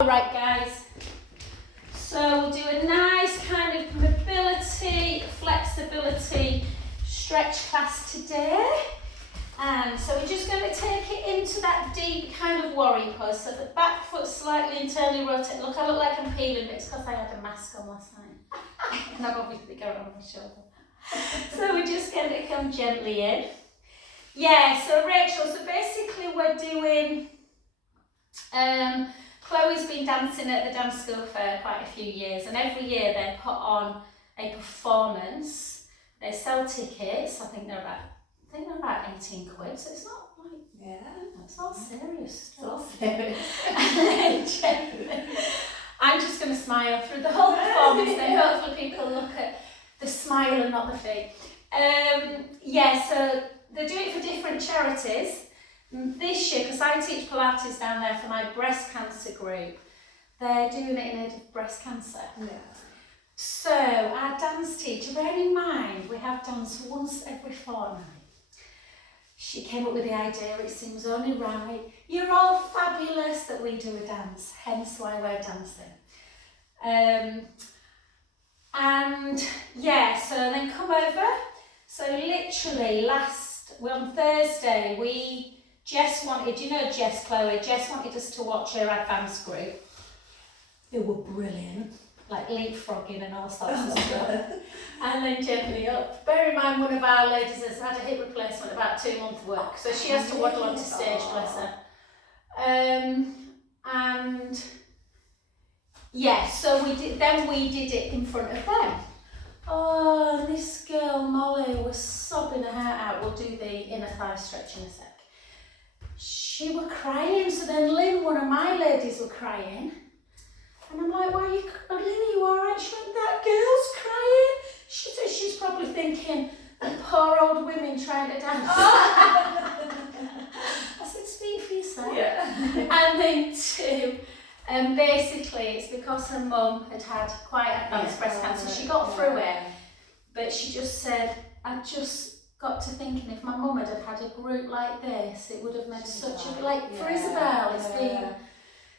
Alright guys, so we'll do a nice kind of mobility, flexibility stretch class today. And so we're just going to take it into that deep kind of warrior pose. So the back foot slightly internally rotate. Look, I look like I'm peeling, but it's because I had a mask on last night. And I've obviously got it on my shoulder. So we're just going to come gently in. Yeah, so Rachel, so basically we're doing, Chloe's been dancing at the dance school for quite a few years, and every year they put on a performance. They sell tickets, I think they're about 18 quid, so it's not like, it's all serious stuff. It's all serious. I'm just going to smile through the whole performance, then hopefully people look at the smile and not the feet. So they do it for different charities. This year, because I teach Pilates down there for my breast cancer group, they're doing it in aid of breast cancer. Yeah. So our dance teacher, bear in mind, we have dance once every fortnight. She came up with the idea, it seems only right. You're all fabulous that we do a dance, hence why we're dancing. So then come over. So literally on Thursday, Jess wanted, Chloe? Jess wanted us to watch her advanced group. They were brilliant, like leapfrogging and all sorts of stuff. And then gently up. Bear in mind, one of our ladies has had a hip replacement about 2 months work, so she has to waddle onto stage, bless her. So we did it in front of them. Oh, this girl Molly was sobbing her heart out. We'll do the inner thigh stretch in a sec. She were crying, so then Lynn, one of my ladies, were crying. And I'm like, why are you crying? Lynn, are you alright? She went, that girl's crying. She said she's probably thinking, the poor old women trying to dance. I said, speak for yourself. Yeah. And then two, basically it's because her mum had had quite advanced breast cancer. She got through it, but she just said, I just got to thinking if my mum had had a group like this, it would have made such a, for Isabel, it's been...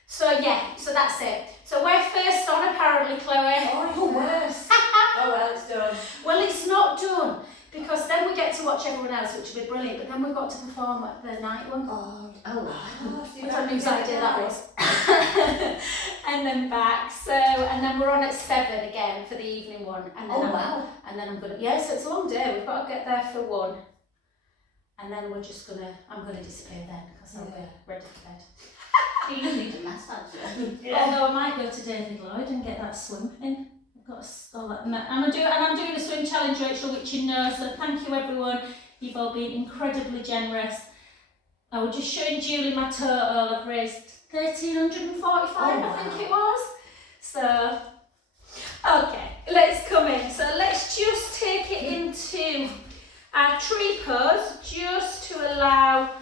So that's it. So we're first on apparently, Chloe. Oh, worse. Oh well, it's done. Well, it's not done, because then we get to watch everyone else, which will be brilliant, but then we've got to perform at the night one. I don't know whose idea that was. And then back, and then we're on at 7 again for the evening one. And then and then I'm gonna, so it's a long day, we've got to get there for 1. And then I'm gonna disappear then, because I'll be ready for bed. You need a massage. Although I might go to David Lloyd and get that swim in. I've got all that. And I'm doing a swim challenge, Rachel, which you know, so thank you everyone. You've all been incredibly generous. I was just showing Julie my total. I've raised $1,345, I think it was. So, okay, let's come in. So let's just take it into our tree pose, just to allow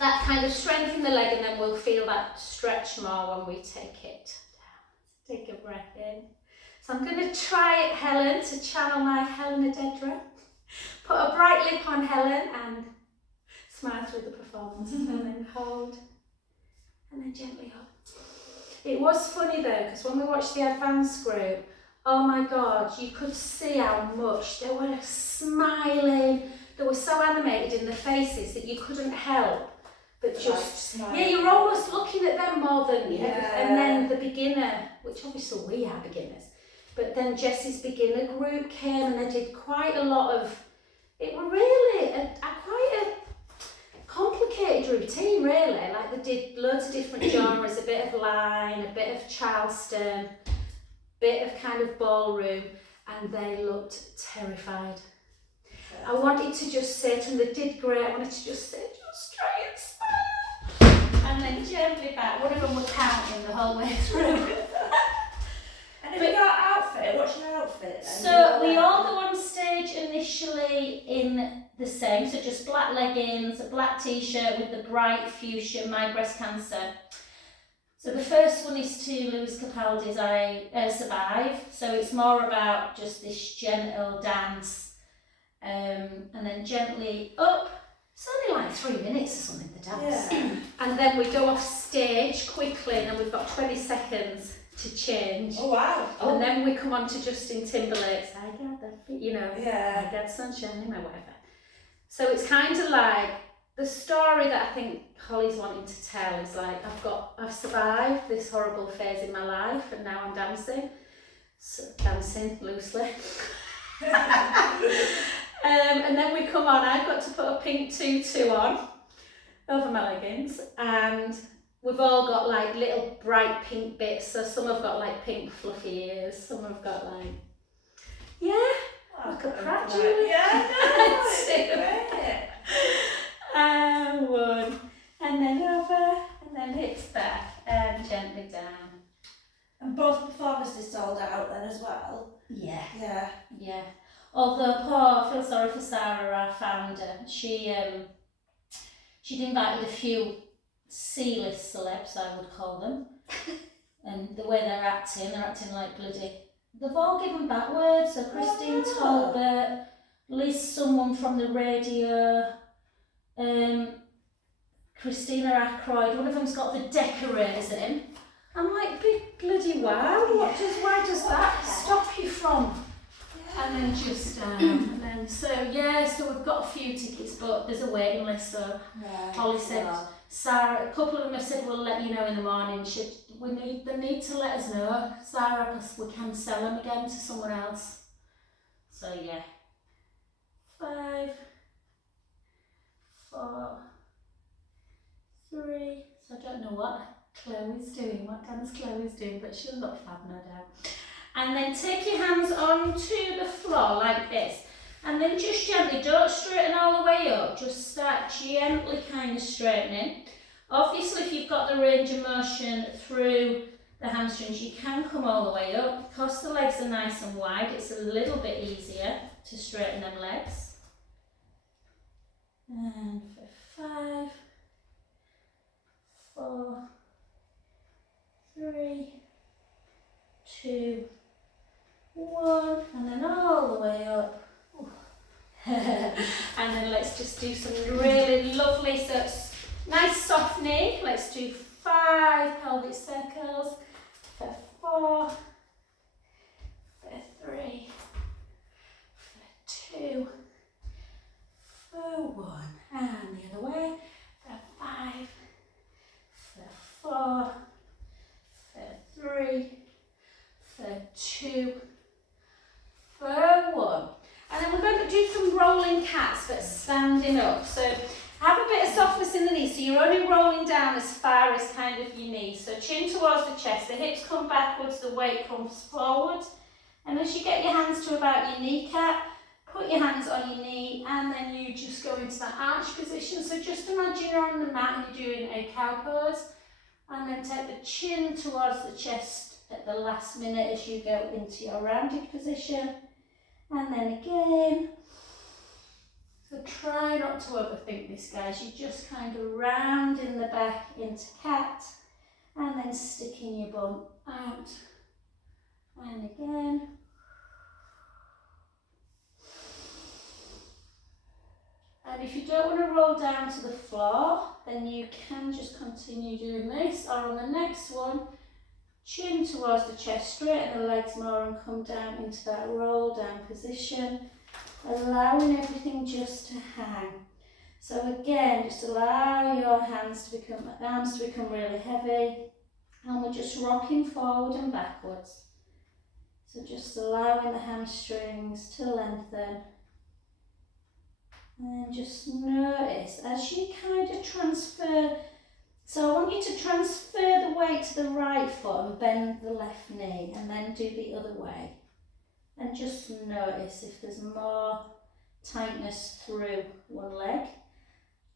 that kind of strength in the leg, and then we'll feel that stretch more when we take it down. Take a breath in. So I'm going to try it, Helen, to channel my Helena Dedra. Put a bright lip on Helen and smile through the performance. And then hold. And then gently up. It was funny though, because when we watched the advanced group, oh my God, you could see how much they were smiling. They were so animated in the faces that you couldn't help but just, you're almost looking at them more than, and then the beginner, which obviously we are beginners, but then Jessie's beginner group came and they did quite a lot of, it were really quite a complicated routine really, like they did loads of different genres, a bit of line, a bit of Charleston, bit of kind of ballroom, and they looked terrified. I wanted to just say to them, they did great, I wanted to just say, just try and smile. And then gently back. One of them was counting the whole way through. And have you got an outfit? What's your outfit then? So we all go on stage initially in the same, so just black leggings, a black t-shirt with the bright fuchsia, my breast cancer. So the first one is to Lewis Capaldi's I Survive. So it's more about just this gentle dance. And then gently up, It's only like 3 minutes or something, the dance. Yeah. And then we go off stage quickly, and then we've got 20 seconds to change. Oh wow. And then we come on to Justin Timberlake's I Got the, you know, Yeah. I Got Sunshine in My whatever. So it's kind of like the story that I think Holly's wanting to tell is like, I've survived this horrible phase in my life, and now I'm dancing. So, dancing loosely. And then we come on, I've got to put a pink tutu on over my leggings, and we've all got like little bright pink bits. So some have got like pink fluffy ears, some have got like, yeah, look at Pratt, Julie. Yeah, no, it's great. One, and then over, and then hips back, and gently down. And both performances sold out then as well. Yeah. Yeah. Yeah. Although I feel sorry for Sarah, our founder. She'd invited a few C-list celebs, I would call them. And the way they're acting like bloody... They've all given back words. So Christine Talbot, Liz, someone from the radio, Christina Ackroyd, one of them's got the decorators in. I'm like, big bloody wow, why does that stop you from? And then just, and then, so we've got a few tickets, but there's a waiting list, so Holly said, Sarah, a couple of them have said, we'll let you know in the morning. They need to let us know, Sarah, because we can sell them again to someone else. So yeah. 5, 4, 3, so I don't know what dance Chloe's doing, but she'll look fab, no doubt. And then take your hands onto the floor like this, and then just gently, don't straighten all the way up, just start gently kind of straightening. Obviously if you've got the range of motion through the hamstrings, you can come all the way up. Because the legs are nice and wide, it's a little bit easier to straighten them legs. And for 5, 4, 3, 2, 1, and then all the way up. And then let's just do some really lovely, so it's nice soft knee. Let's do 5 pelvic circles for 4, for 3, for 2, for 1, and the other way, for 5, for 4, for 3, for 2, for 1. And then we're going to do some rolling cats, but standing up. So have a bit of softness in the knees, so you're only rolling down as far as kind of your knees. So chin towards the chest, the hips come backwards, the weight comes forward. And as you get your hands to about your kneecap, put your hands on your knee, and then you just go into that arch position. So just imagine you're on the mat and you're doing a cow pose. And then take the chin towards the chest at the last minute as you go into your rounded position. And then again. So try not to overthink this, guys. You just kind of round in the back into cat, and then sticking your bum out. And again. And if you don't want to roll down to the floor, then you can just continue doing this, or on the next one, chin towards the chest, straighten the legs more and come down into that roll down position, allowing everything just to hang. So again, just allow your arms to become really heavy, and we're just rocking forward and backwards. So just allowing the hamstrings to lengthen. And just notice as you kind of transfer, so I want you to transfer the weight to the right foot and bend the left knee, and then do the other way. And just notice if there's more tightness through one leg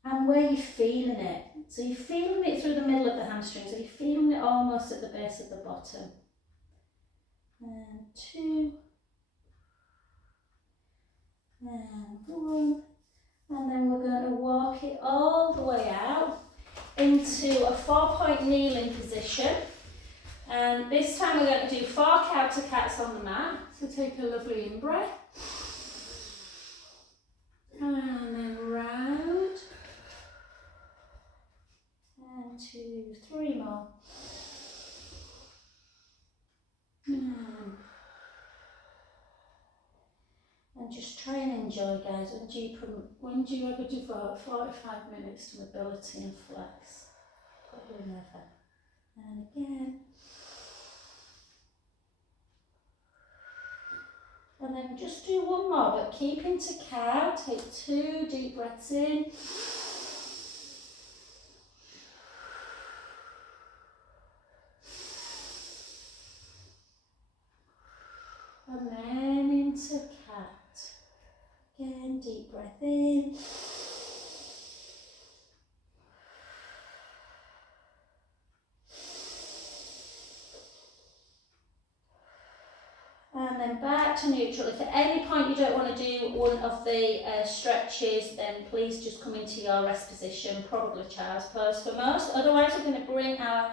and where you're feeling it. So you're feeling it through the middle of the hamstrings, so you're feeling it almost at the base of the bottom. And 2, and 1. And then we're going to walk it all the way out into a 4-point kneeling position. And this time we're going to do 4 counter cats on the mat. So take a lovely in breath. And then round. 2, 3 more. And just try and enjoy, guys. When do you ever devote 45 minutes to mobility and flex? Probably never. And again. And then just do one more, but keep into cow. Take 2 deep breaths in. And then into cat. Again, deep breath in. And then back to neutral. If at any point you don't want to do one of the stretches, then please just come into your rest position, probably child's pose for most. Otherwise, we're going to bring our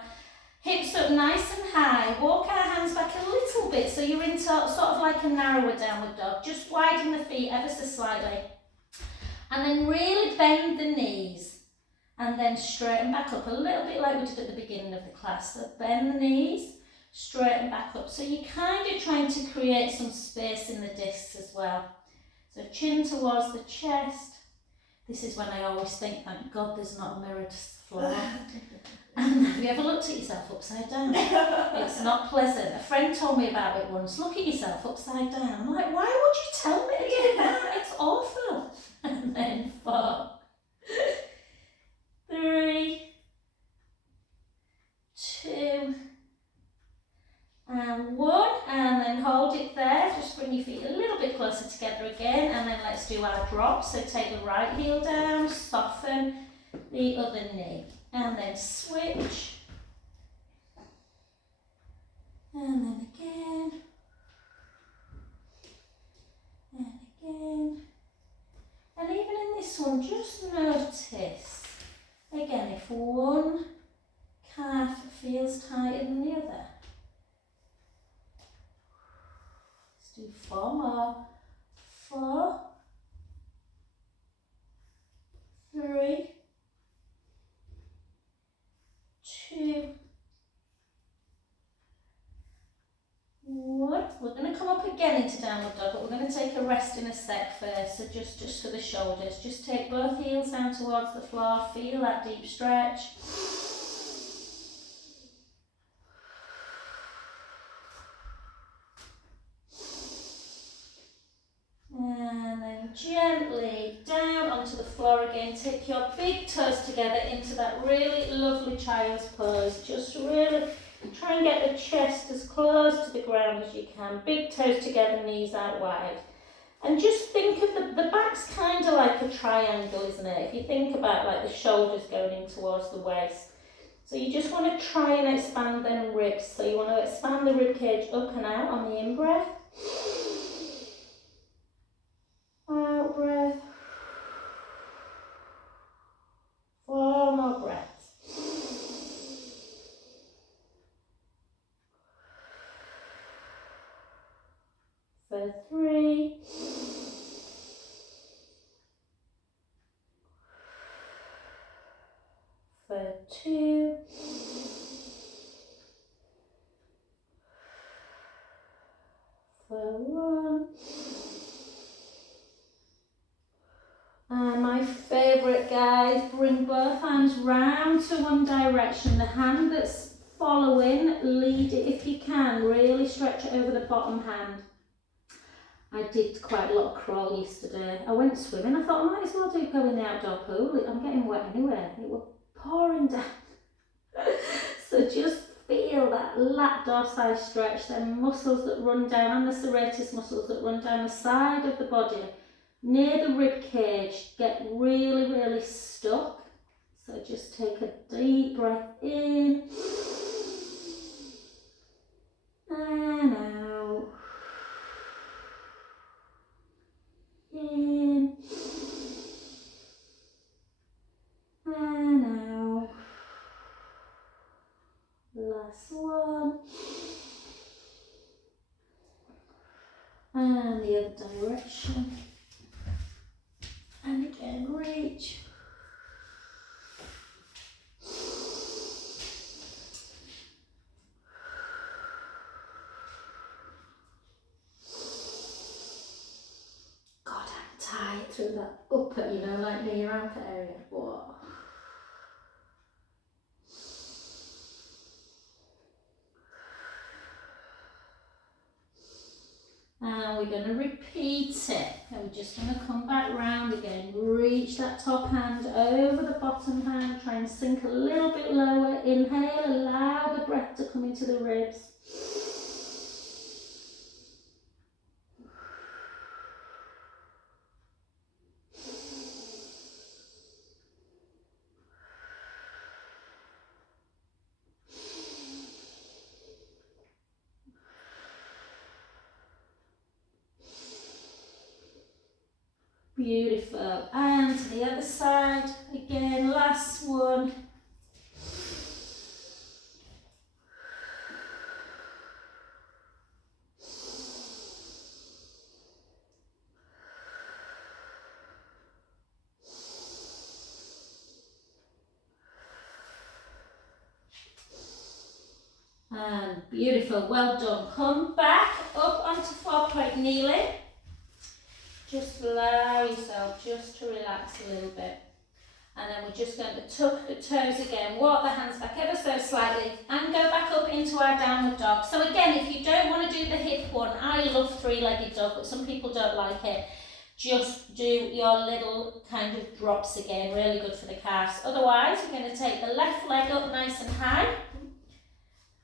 hips up nice and high. Walk our hands back a little bit so you're into sort of like a narrower downward dog. Just widen the feet ever so slightly. And then really bend the knees. And then straighten back up a little bit like we did at the beginning of the class. So bend the knees. Straighten back up. So you're kind of trying to create some space in the discs as well. So chin towards the chest. This is when I always think, thank God there's not a mirrored floor. And have you ever looked at yourself upside down? It's not pleasant. A friend told me about it once. Look at yourself upside down. I'm like, why would you tell me to do that? It's awful. And then 4, 3, 2, and 1, and then hold it there. Just bring your feet a little bit closer together again, and then let's do our drop. So take the right heel down, soften the other knee, and then switch, and then again, and again. And even in this one, just notice, again, if one calf feels tighter than the other. Let's do 4 more. 4, 3, 2, 1. We're going to come up again into downward dog, but we're going to take a rest in a sec first. So just for the shoulders, just take both heels down towards the floor. Feel that deep stretch. And then gently down onto the floor again. Take your big toes together into that really lovely child's pose. Just really try and get the chest as close to the ground as you can. Big toes together, knees out wide. And just think of the back's kind of like a triangle, isn't it? If you think about like the shoulders going in towards the waist. So you just want to try and expand them ribs. So you want to expand the rib cage up and out on the in-breath. Out breath. 4 more breaths. For 3. For 2. For 1. And my favourite, guys, bring both hands round to one direction. The hand that's following, lead it if you can. Really stretch it over the bottom hand. I did quite a lot of crawl yesterday. I went swimming. I thought I might as well go in the outdoor pool. I'm getting wet anyway. It was pouring down. So just feel that lat dorsi stretch, them muscles that run down, and the serratus muscles that run down the side of the body. Near the rib cage, get really, really stuck. So just take a deep breath in and out. In and out. Last one. And the other direction. And again, reach. through that upper, you know, like near your armpit area. Whoa. And we're going to repeat it. And we're just going to come back round again. Reach that top hand over the bottom hand. Try and sink a little bit lower. Inhale, allow the breath to come into the ribs. Beautiful. And to the other side again, last one. And beautiful, well done. Come back up onto four-point kneeling. Just allow yourself just to relax a little bit. And then we're just going to tuck the toes again, walk the hands back ever so slightly and go back up into our downward dog. So again, if you don't want to do the hip one, I love three-legged dog, but some people don't like it. Just do your little kind of drops again, really good for the calves. Otherwise, we're going to take the left leg up nice and high.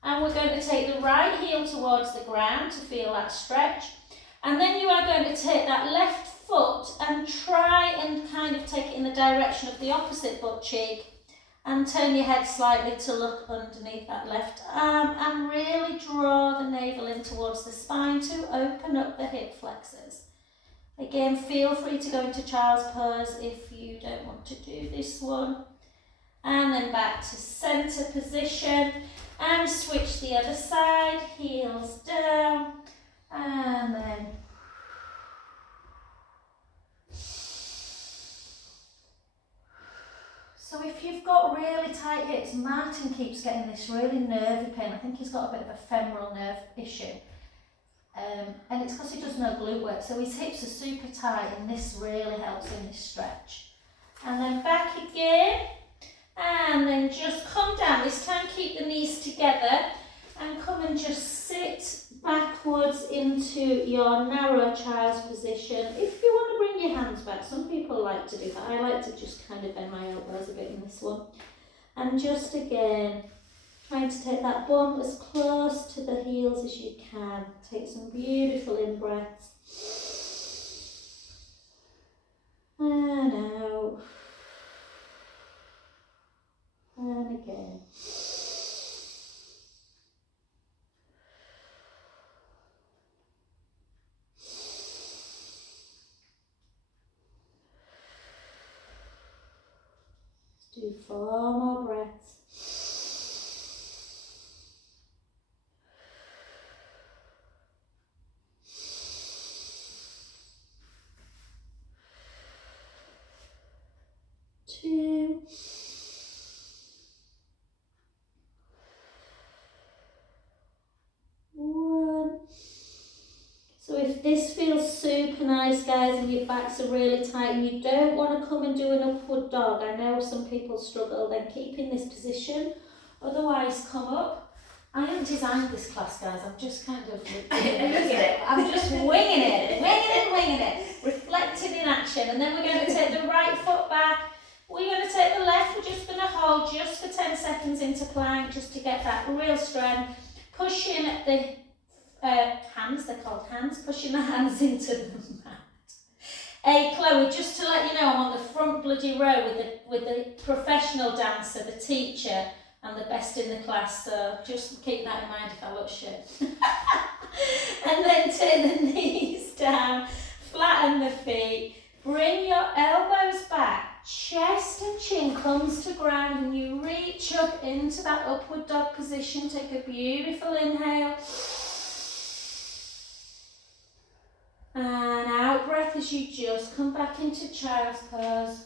And we're going to take the right heel towards the ground to feel that stretch. And then you are going to take that left foot and try and kind of take it in the direction of the opposite butt cheek and turn your head slightly to look underneath that left arm and really draw the navel in towards the spine to open up the hip flexors. Again, feel free to go into child's pose if you don't want to do this one. And then back to centre position and switch the other side, heels down. And then so if you've got really tight hips, Martin keeps getting this really nervy pain. I think he's got a bit of a femoral nerve issue. And it's because he does no glute work. So his hips are super tight and this really helps in this stretch. And then back again. And then just come down. This time keep the knees together. And come and just sit backwards into your narrow child's position. If you want to bring your hands back, some people like to do that. I like to just kind of bend my elbows a bit in this one. And just again, trying to take that bum as close to the heels as you can. Take some beautiful in-breaths. And out. And again. Do 4 more breaths. Two. One. So if this feels super nice, guys, and your backs are really tight and you don't want to come and do an upward dog, I know some people struggle, then keep in this position. Otherwise, come up. I haven't designed this class, guys. I'm just kind of I'm just winging it. Reflecting in action. And then we're going to take the right foot back. We're going to take the left. We're just going to hold just for 10 seconds into plank, just to get that real strength. Push in at the hands, they're called hands, pushing the hands into the mat. Hey Chloe, just to let you know, I'm on the front bloody row with the professional dancer, the teacher, and the best in the class, so just keep that in mind if I look shit. And then take the knees down, flatten the feet, bring your elbows back, chest and chin comes to ground, and you reach up into that upward dog position. Take a beautiful inhale. And out breath as you just come back into child's pose.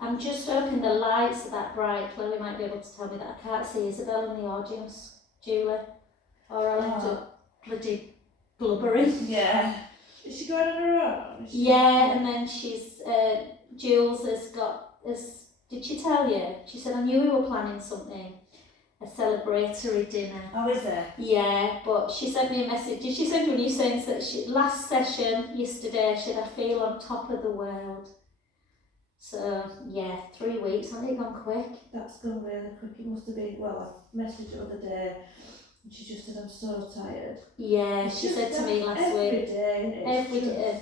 I'm just hoping the lights are that bright. Chloe might be able to tell me that. I can't see Isabel in the audience, Julie, or I'll have to bloody blubbering. Yeah. Is she going on her own? Yeah, and then she's, Jules did she tell you? She said, I knew we were planning something, a celebratory dinner. Oh, is there? Yeah, but she sent me a message. Did she send you a new saying that last session, yesterday, she said, I feel on top of the world. So, yeah, 3 weeks, hasn't it gone quick? That's gone really quick. It must have been, well, I messaged her the other day and she just said, I'm so tired. Yeah, she said to me last week. Every day. Every day.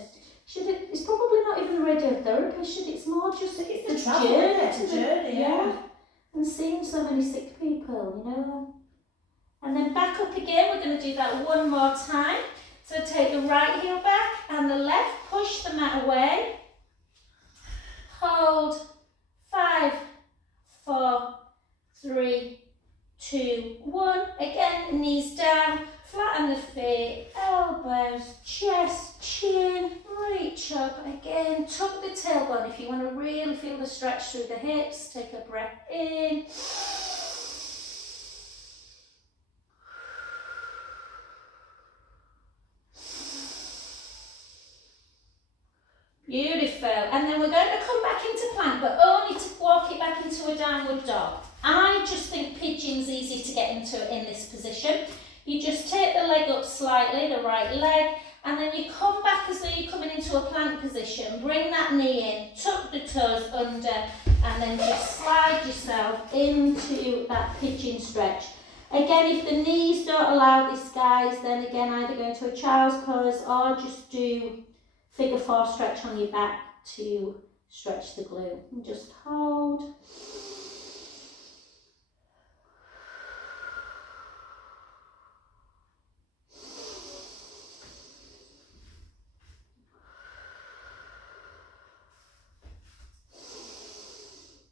It's probably not even radiotherapy, it's more just it's the travel, isn't it? The journey, yeah. And seeing so many sick people, you know. And then back up again, we're going to do that one more time. So take the right heel back and the left, push the mat away. Hold, 5, 4, 3, 2, 1. Again, knees down, flatten the feet, elbows, chest, chin, reach up. Again, tuck the tailbone. If you want to really feel the stretch through the hips, take a breath in. Beautiful. And then we're going to come back into plank, but only to walk it back into a downward dog. I just think pigeon's easy to get into in this position. You just take the leg up slightly, the right leg, and then you come back as though you're coming into a plank position. Bring that knee in, tuck the toes under, and then just slide yourself into that pigeon stretch. Again, if the knees don't allow this, guys, then again, either go into a child's pose or just do figure 4 stretch on your back to stretch the glute. And just hold.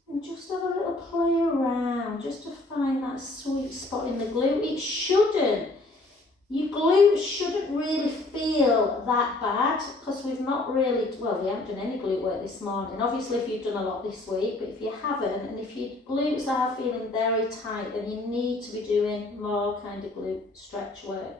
And just have a little play around, just to find that sweet spot in the glute. Your glutes shouldn't really feel that bad because we haven't done any glute work this morning. Obviously, if you've done a lot this week, but if you haven't, and if your glutes are feeling very tight, then you need to be doing more kind of glute stretch work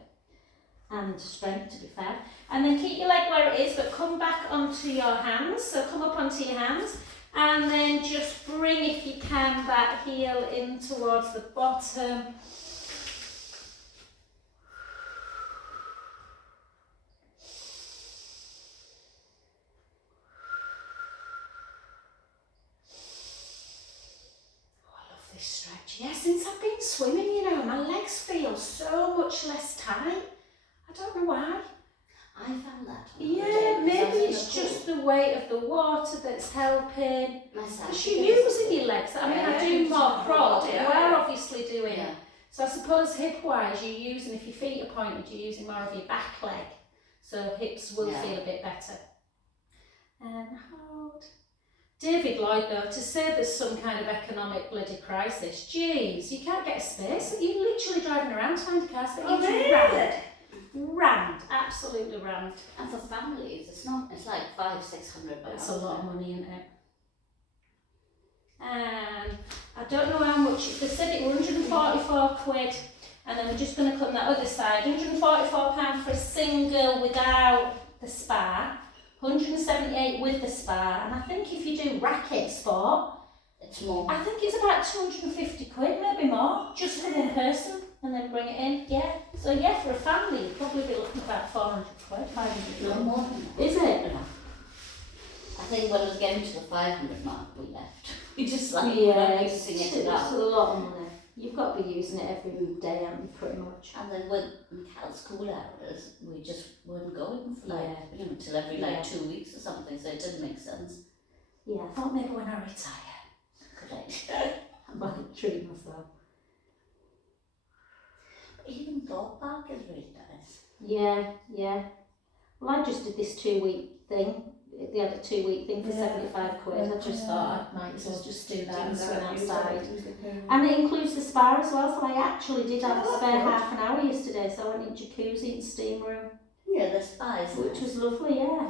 and strength, to be fair. And then keep your leg where it is, but come back onto your hands. So come up onto your hands. And then just bring, if you can, that heel in towards the bottom. Yeah, since I've been swimming, you know, my legs feel so much less tight. I don't know why. I found that. Yeah, maybe it's just the weight of the water that's helping. Because you're using your legs. I mean, I do more prod. We're obviously doing. Yeah. So I suppose hip-wise, you're using, if your feet are pointed, you're using more of your back leg. So hips will feel a bit better. And hold. David Lloyd, though, to say there's some kind of economic bloody crisis, geez, you can't get a space. You're literally driving around trying to cast it. Oh, really? Rammed, absolutely rammed. And for families, it's like £500-600. That's a lot of money, isn't it? And I don't know how much, they said it were 144 quid, and then we're just going to come that other side, £144 for a single without the spa, 178 with the spa, and I think if you do racket sport, it's more. I think it's about 250 quid, maybe more, just for one person, and then bring it in, yeah. So yeah, for a family, you'd probably be looking about 400 quid, 500 quid. No more than that. Is it? I think when it was getting to the 500 mark, we left. We just like, it's using it a now. lot of money. You've got to be using it every day, haven't you, pretty much? And then with Cal's school hours, we just weren't going for until every 2 weeks or something, so it didn't make sense. Yeah, I thought maybe when I retire, Good idea. I might treat myself. But even dog park is really nice. Yeah. Well, I just did this 2-week thing. They had a 2-week thing for 75 quid. I just thought I might as well just do that and swim outside. And it includes the spa as well, so I actually did have a spare half an hour yesterday, so I went in jacuzzi and steam room. Yeah, the spa is which nice. was lovely, yeah.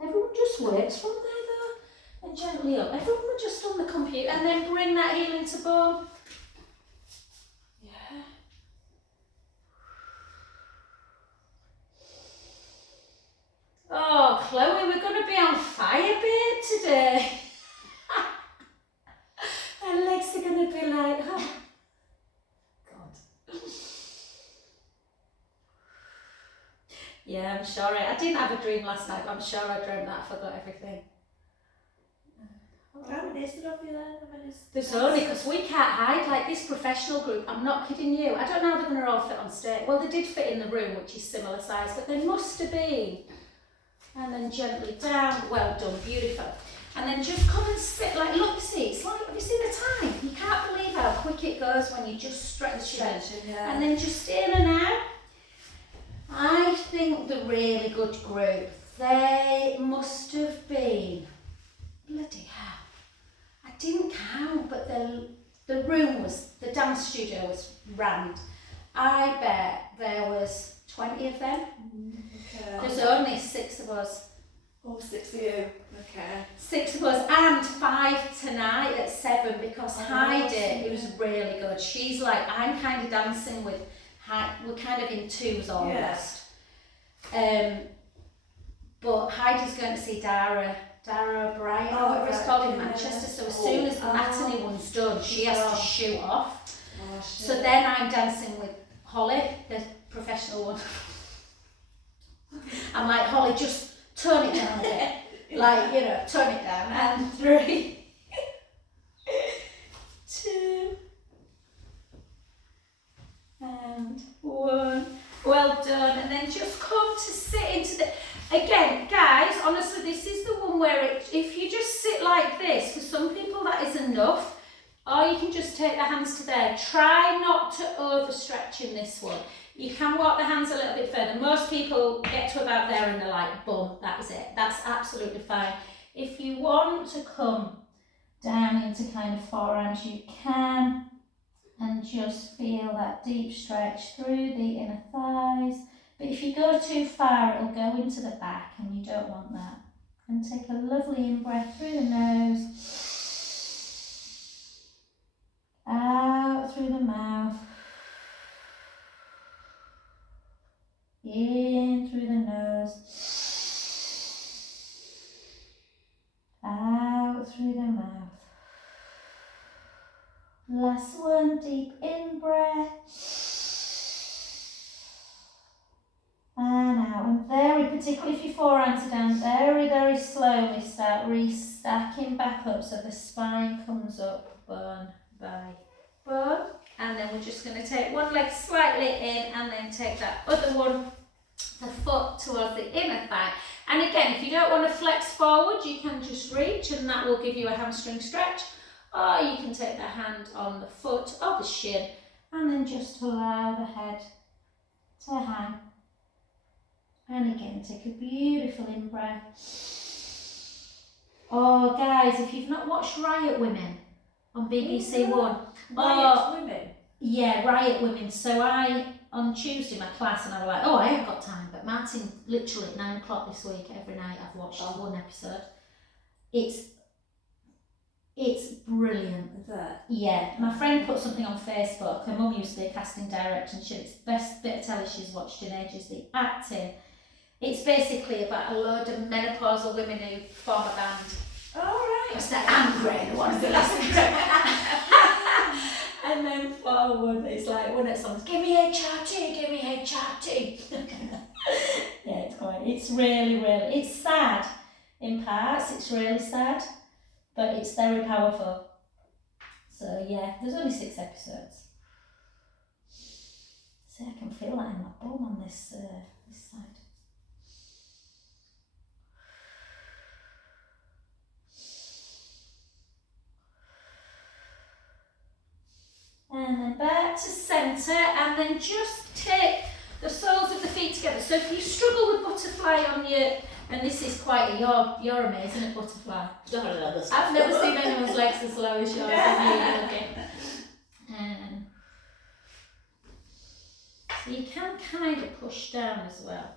Everyone just works from there though, and gently up. Everyone was just on the computer, and then bring that heel into bone. Yeah. Oh, Chloe, we're going to be on fire, babe, today. Our legs are going to be like, oh, God. Yeah, I'm sure. I didn't have a dream last night, but I'm sure I dreamt that I forgot everything. How many is there of you then? How many is There's only, because we can't hide, like this professional group, I'm not kidding you. I don't know how they're going to all fit on stage. Well, they did fit in the room, which is similar size, but they must have been. And then gently down, well done, beautiful. And then just come and sit, like, look, see, it's like, have you seen the time? You can't believe how quick it goes when you just stretch it. yeah. And then just in and out. I think the really good group, they must have been, bloody hell, I didn't count, but the room was, the dance studio was rammed. I bet there was 20 of them. Okay. There's only 6 of us. Oh, 6 of you. Okay. 6 of us and 5 tonight at 7 because Heidi, it was really good. She's like, I'm kind of dancing with Heidi, we're kind of in twos almost. Yeah. But Heidi's going to see Dara O'Brien, or whatever it's called in Manchester, so as soon as the matinee one's done, she has to shoot off. Oh, so then I'm dancing with Holly, the professional one. I'm like, Holly, just turn it down a bit. Like, you know, turn it down. And 3, 2, and 1. Well done. And then just come to sit into the... Again, guys, honestly, this is the one where if you just sit like this, for some people that is enough, or you can just take the hands to there. Try not to overstretch in this one. You can walk the hands a little bit further. Most people get to about there and they're like, boom, that was it. That's absolutely fine. If you want to come down into kind of forearms, you can, and just feel that deep stretch through the inner thighs. But if you go too far, it'll go into the back and you don't want that. And take a lovely in-breath through the nose, out through the mouth, in through the nose, out through the mouth. Last one, deep in-breath. And out, and very, particularly if your forearms are down, very, very slowly start restacking back up so the spine comes up bone by bone. And then we're just going to take one leg slightly in and then take that other one, the foot towards the inner thigh. And again, if you don't want to flex forward, you can just reach and that will give you a hamstring stretch. Or you can take the hand on the foot or the shin and then just allow the head to hang. And again, take a beautiful in-breath. Oh, guys, if you've not watched Riot Women on BBC One. Riot Women? Yeah, Riot Women. So on Tuesday, my class, and I was like, oh, I haven't got time. But Martin, literally at 9 o'clock this week, every night I've watched one episode. It's brilliant. Is that? Yeah, my friend put something on Facebook. Her mum used to be a casting director and it's the best bit of telly she's watched in ages, the acting. It's basically about a load of menopausal women who form a band. Oh, right. Because they're angry, they want to listen to And then forward, it's like one of the songs, give me HRT, give me HRT. Yeah, it's really, it's sad in parts, it's really sad, but it's very powerful. So yeah, there's only 6 episodes. See, I can feel that in my bum on this side. And then back to centre, and then just take the soles of the feet together. So if you struggle with butterfly on your, and this is quite you're amazing at butterfly. I've never seen anyone's legs as low as yours. Okay. So you can kind of push down as well.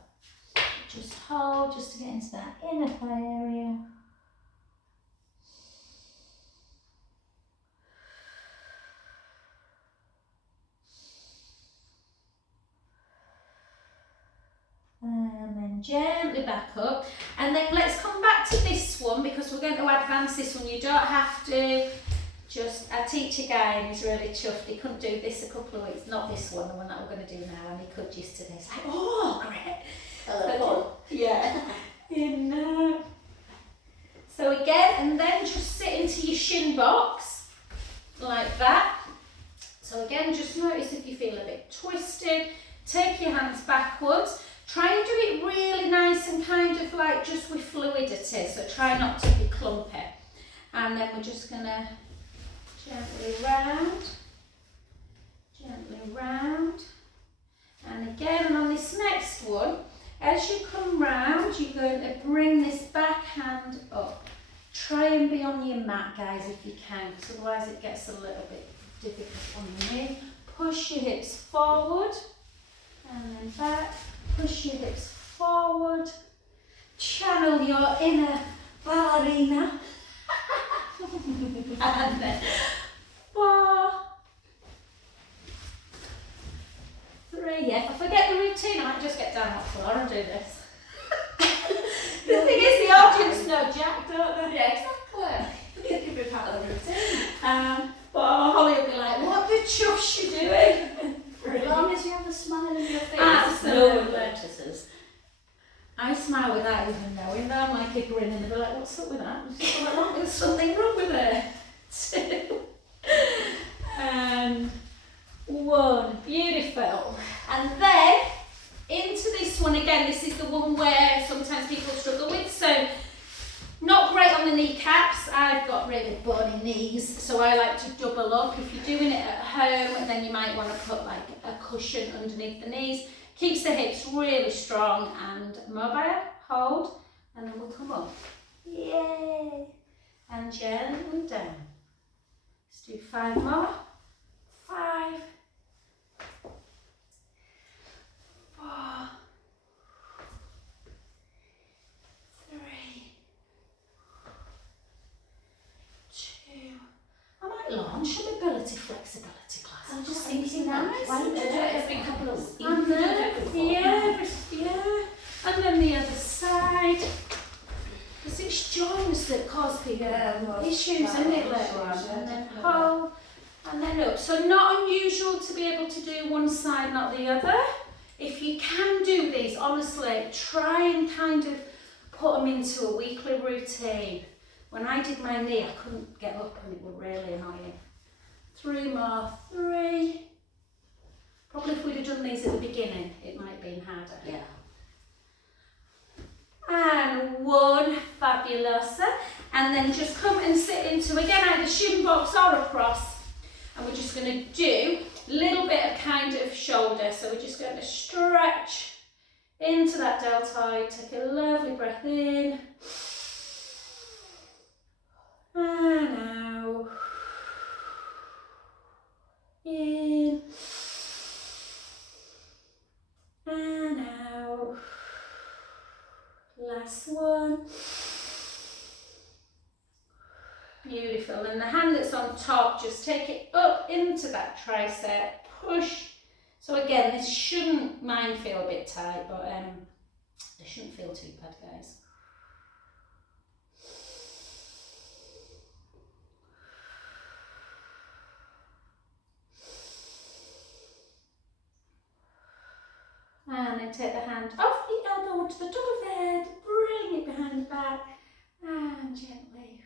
Just hold, just to get into that inner thigh area. And then gently gently back up. And then let's come back to this one because we're going to advance this one. You don't have to just, our teacher guy, and he's really chuffed, he couldn't do this a couple of weeks, not this one, the one that we're going to do now, and he could yesterday. It's like, oh, great. Yeah. So again, and then just sit into your shin box, like that. So again, just notice if you feel a bit twisted, take your hands backwards. Try and do it really nice and kind of like just with fluidity, so try not to be clumpy. And then we're just going to gently round. And again, and on this next one, as you come round, you're going to bring this back hand up. Try and be on your mat, guys, if you can, because otherwise it gets a little bit difficult on the knee. Push your hips forward, and then back. Push your hips forward. Channel your inner ballerina. And then 4, 3. Yeah, if I forget the routine, I might just get down that floor and do this. The thing is, the audience know Jack, don't they? Yeah, exactly. It could be part of the routine. But Holly will be like, what the chuff's you doing? As long as you have a smile on your face, Absolutely. no one notices. I smile without even knowing that. I'm like a grin and they'll be like, what's up with that? There's something wrong with it. 2 and 1. Beautiful. And then into this one again. This is the one where sometimes people struggle with. So not great on the kneecaps. I've got really bony knees, so I like to double up. If you're doing it at home, then you might want to put like a cushion underneath the knees. Keeps the hips really strong and mobile. Hold, and then we'll come up. Yay! And gently down. Let's do 5 more. 5, 4, 3, 2. I might launch a mobility flexibility class. I'm just thinking that. Why don't you do it every couple of weeks? And then, yeah. And then the other side. Because it's joints that cause people issues, isn't it, later on? And then hold, and then up. So not unusual to be able to do one side, not the other. If you can do these, honestly, try and kind of put them into a weekly routine. When I did my knee, I couldn't get up and it was really annoying. 3 more. 3. Probably if we'd have done these at the beginning, it might have been harder. Yeah. And 1, fabulosa. And then just come and sit into, again, either shin box or across. And we're just going to do a little bit of kind of shoulder. So we're just going to stretch into that deltoid. Take a lovely breath in. And out. In. And out. Last one. Beautiful. And the hand that's on top, just take it up into that tricep. Push. So again, this shouldn't, mine feel a bit tight, but it shouldn't feel too bad, guys. And then take the hand off the elbow onto the top of the head, bring it behind the back, and gently.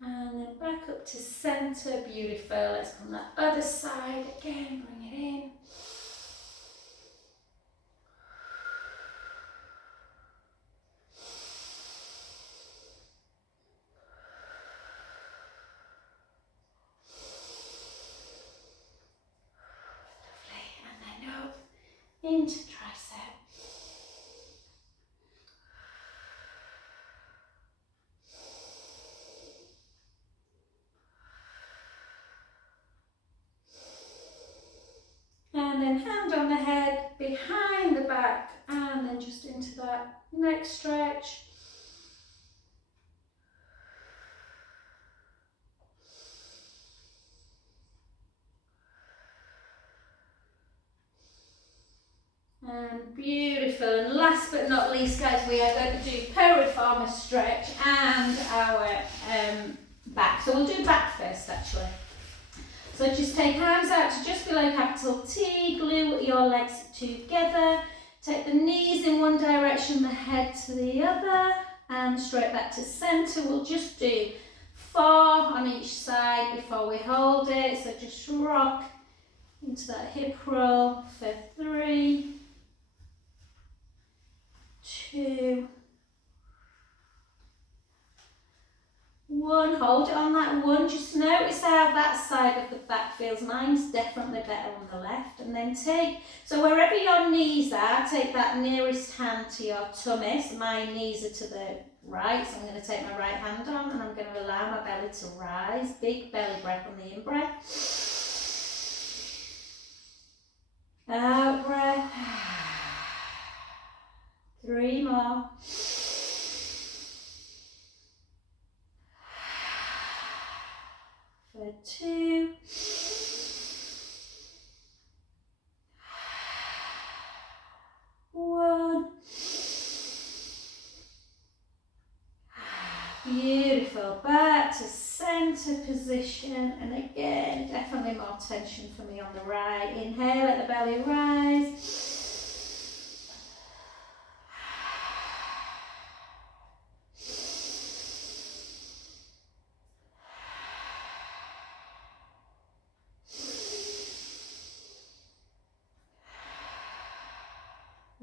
And then back up to centre, beautiful. Let's come on that other side again, bring it in. Into tricep. And then hand on the head, behind the back, and then just into that neck stretch. And beautiful. And last but not least, guys, we are going to do piriformis stretch and our back. So we'll do back first, actually. So just take hands out to just below capital T, glue your legs together, take the knees in one direction, the head to the other, and straight back to centre. We'll just do 4 on each side before we hold it. So just rock into that hip roll for 3, 2, 1, hold it on that 1, just notice how that side of the back feels. Mine's definitely better on the left. And then take, so wherever your knees are, take that nearest hand to your tummy. So my knees are to the right, so I'm going to take my right hand on and I'm going to allow my belly to rise. Big belly breath on the in-breath. Out breath. 3 more. For 2. 1. Beautiful. Back to centre position. And again, definitely more tension for me on the right. Inhale, let the belly rise.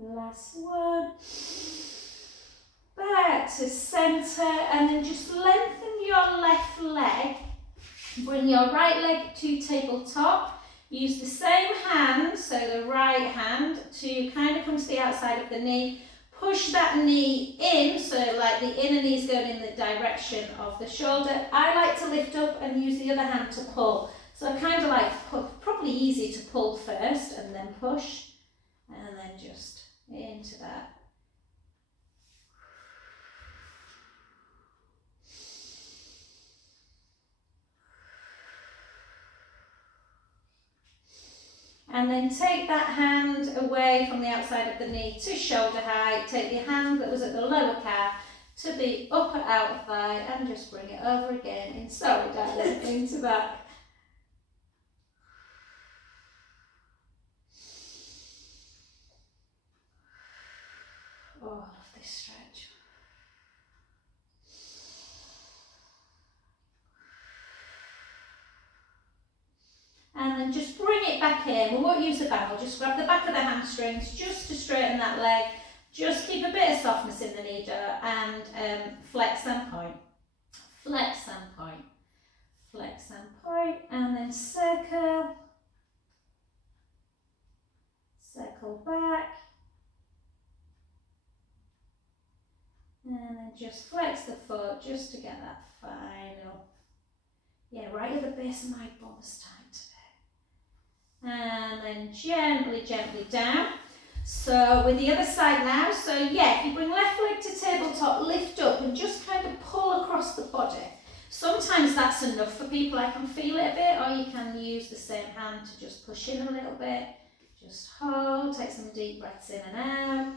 Last one. Back to centre, and then just lengthen your left leg. Bring your right leg to tabletop. Use the same hand, so the right hand, to kind of come to the outside of the knee. Push that knee in, so like the inner knee is going in the direction of the shoulder. I like to lift up and use the other hand to pull. So kind of like, probably easy to pull first and then push, and then just into that. And then take that hand away from the outside of the knee to shoulder height. Take the hand that was at the lower calf to the upper outer thigh and just bring it over again in, sorry darling, into that. Oh, I love this stretch. And then just bring it back in. We won't use the band, we'll just grab the back of the hamstrings just to straighten that leg. Just keep a bit of softness in the knee and flex and point. Flex and point. Flex and point. And then circle. Circle back. And then just flex the foot just to get that final. Yeah, right at the base of my bum's tight today. And then gently, gently down. So with the other side now, so yeah, if you bring left leg to tabletop, lift up and just kind of pull across the body. Sometimes that's enough for people, I can feel it a bit, or you can use the same hand to just push in a little bit. Just hold, take some deep breaths in and out.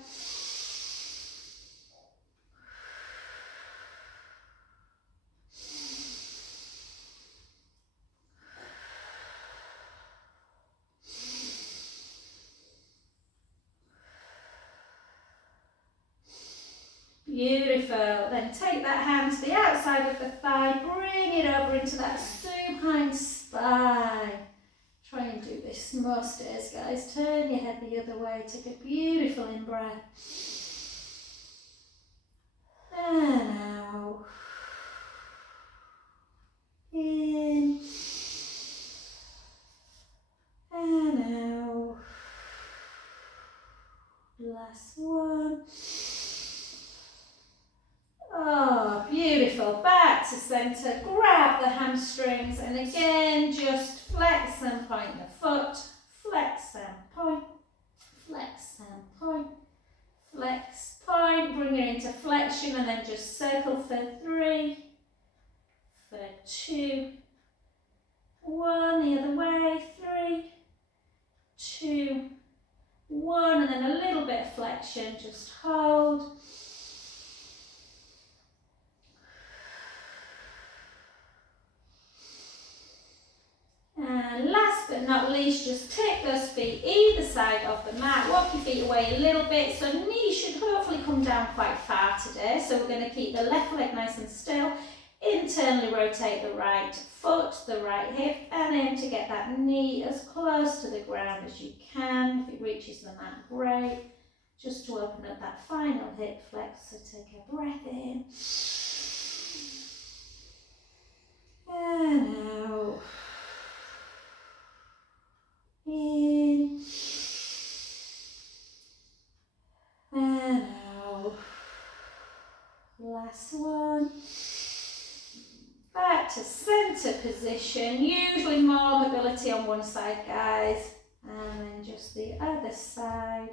Beautiful. Then take that hand to the outside of the thigh, bring it over into that supine spine. Try and do this most days, guys. Turn your head the other way. Take a beautiful in-breath. And out. In. And out. Last one. Oh, beautiful. Back to centre. Grab the hamstrings and again just flex and point the foot. Flex and point. Flex and point. Flex flexion, and then just circle for 3, for 2, 1, the other way, 3, 2, 1, and then a little bit of flexion, just hold. And last but not least, just take those feet either side of the mat, walk your feet away a little bit, so knees should hopefully come down quite far today. So we're going to keep the left leg nice and still, internally rotate the right foot, the right hip, and aim to get that knee as close to the ground as you can. If it reaches the mat, great. Just to open up that final hip flexor, take a breath in. And out. In and out. Last one. Back to centre position. Usually more mobility on one side, guys, and then just the other side.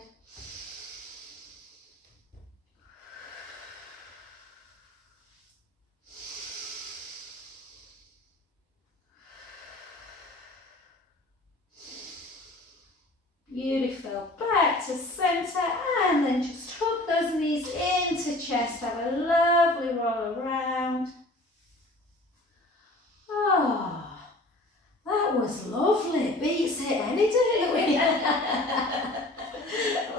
Beautiful. Back to centre, and then just hook those knees into chest. Have a lovely roll around. Oh, that was lovely. Beats it any day.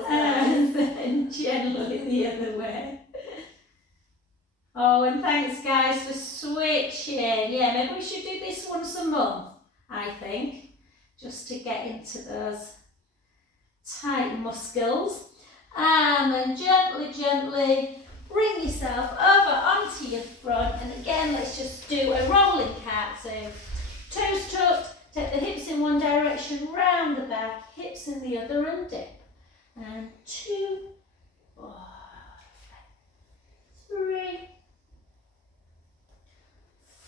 And then gently the other way. Oh, and thanks guys for switching. Yeah, maybe we should do this once a month, I think, just to get into those tight muscles. And then gently bring yourself over onto your front, and again let's just do a rolling cat. So toes tucked, take the hips in one direction, round the back, hips in the other, and dip. And 2, 3,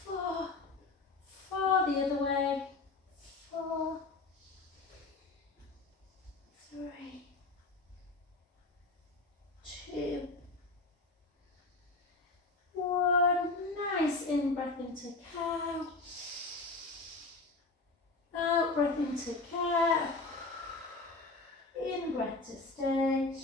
4, the other way, 4, 3, 2, 1. Nice in breath into cow. Out breath into cow. In breath to stay.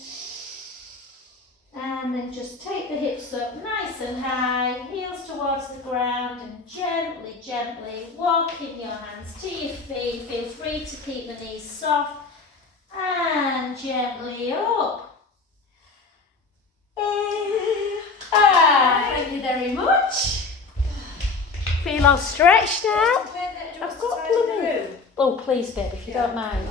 And then just take the hips up nice and high, heels towards the ground, and gently walking your hands to your feet. Feel free to keep the knees soft, and gently up. Thank you very much. Feel all stretched out. I've got blooming. Oh, please, babe, if you don't mind.